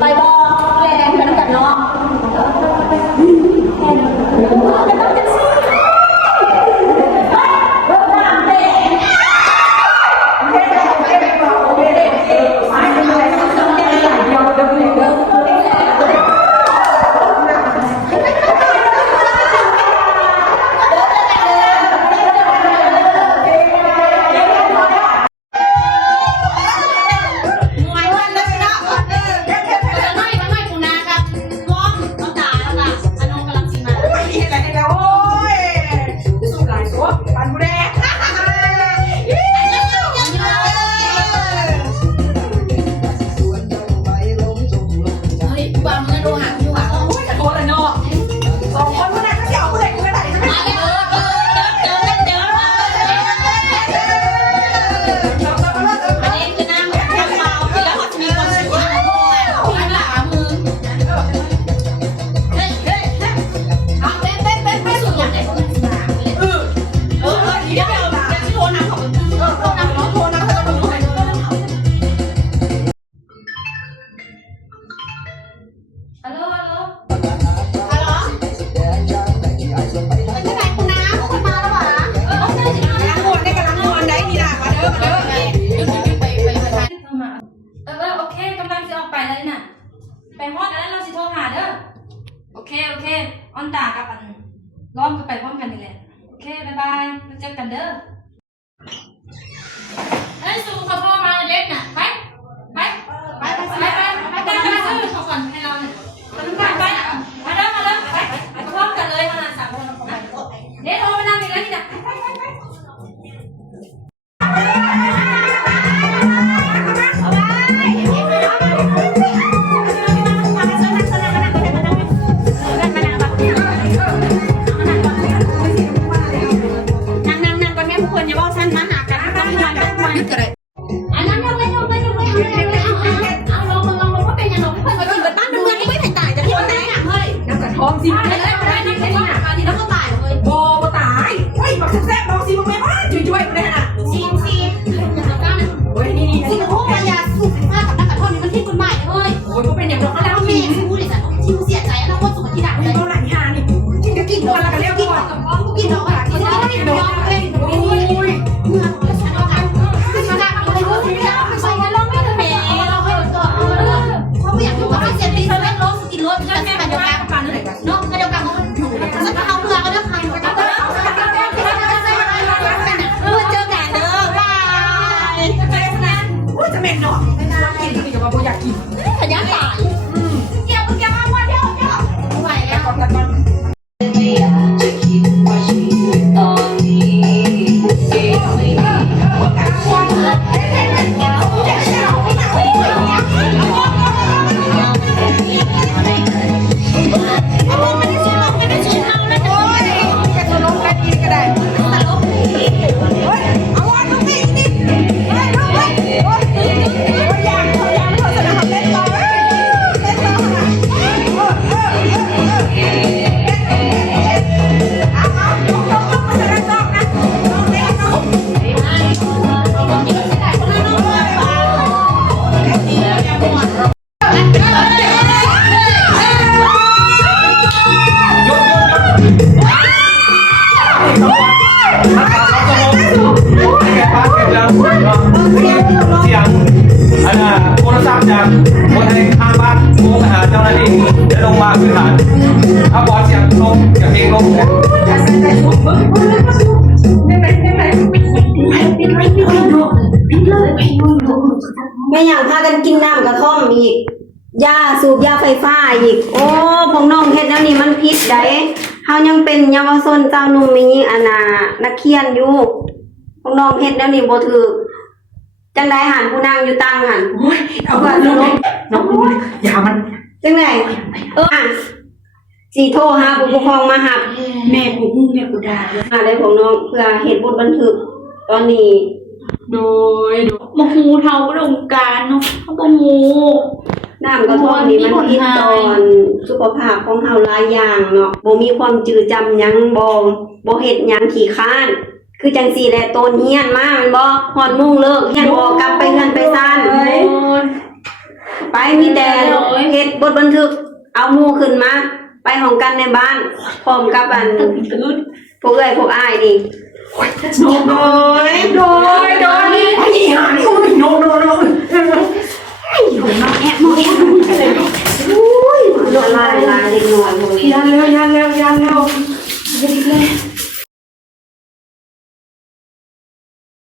ไป อกันเด้อเอ้ยสูขอโทษมาเด็กน่ะไปซื้อเขาก่อนให้เราเนี่ยไปมาเด้อไปพร้อมกันเลยมา3 คนเด็กโทรมานั่งอีกแล้วนี่นะท้องสิแล้วก็ตายเลยบอตายเฮ้ยบอกแซ่บบอกสิมึงไม่พลาดช่วยเลยนะซีมโอ้ยนี่ซีมโอ้ยยาสูบ15กับนักกระท่อมนี่มันที่คนใหม่เลยโอ้ยก็เป็นอย่างเราแล้วพี่พูดเลยจ้ะที่มึงเสียใจแล้วว่าสุขที่ดักเลยเราหลังยานี่กินก็กินโดนแล้วก็เรียกกินกูกินโดนกินโดนเลยโอ้ยเมื่อฉันเอาการขึ้นมาได้อะไรรู้ที่ไม่เอาไปใส่กันลงไม่ได้แหมเราให้ตัวเขาไม่อยากอยู่กับเสียตีเล่นรถกินรถก็แค่แบบเดียวกันเนาะเดียวกันเขาจะเข้าเมืองก็ได้ใครก็ได้เจอกันเด้อบายจะเหม็นหนอกินกับว่าอยากกินขยันตายเกี่ยวมาวันเดียวไหวแล้วไม่อยากจะคิดว่าชีวิตตอนนี้เก่งไม่ดีว่าการวันเสียงโทรศัพท์จากคนในข้างบ้านโทรไปหาเจ้าหน้าที่จะลงมาพื้นฐานถ้าบอสเสียงลงกับเพลงลงไม่อยากพากันกินน้ำกระท่อมอีกยาสูบยาไฟฟ้าอีกโอ้พวกน้องเฮ็ดแล้วนี่มันพิษได้เฮายังเป็นเยาวชนเจ้าหนุ่มมีหญิงอนานักเขียนอยู่พวกน้องเฮ็ดแล้วนี่บ่ถูกจังได๋หันผู้นางอยู่ตั้งหันโอ้ยเอาก่อนน้องอย่ามันจังได๋สิโทรหาผู้ปกครองมาหับแม่ผู้ฮู้แม่ผู้ดามาได้พวกน้องเพื่อเฮ็ดบทบันทึกตอนนี้โดยมาฮูเท่าก็ต้องการเนาะเขาบ่ฮูน้ำกระท่อมนี่มันพิษตอนสุขภาพของเฮาหลายอย่างเนาะบ่มีความจืดจำหยังบ่เฮ็ดหยังขี้ค้านคือจังซี่แหละโตนเฮียนมามันบ่ฮอดมุ่งเลิกเฮียนบ่กลับไปเงินไปซ่านไปมีแต่เฮ็ดบทบันทึกเอาหมู่ขึ้นมาไปห้องกันในบ้านพร้อมกับอันพวกเอ้ยพวกอ้ายนี่โดยไอ้หานี่โอ้ยโดอยู่น้องแอบอุ้ยละลายเล็กน้อยยันเร็ว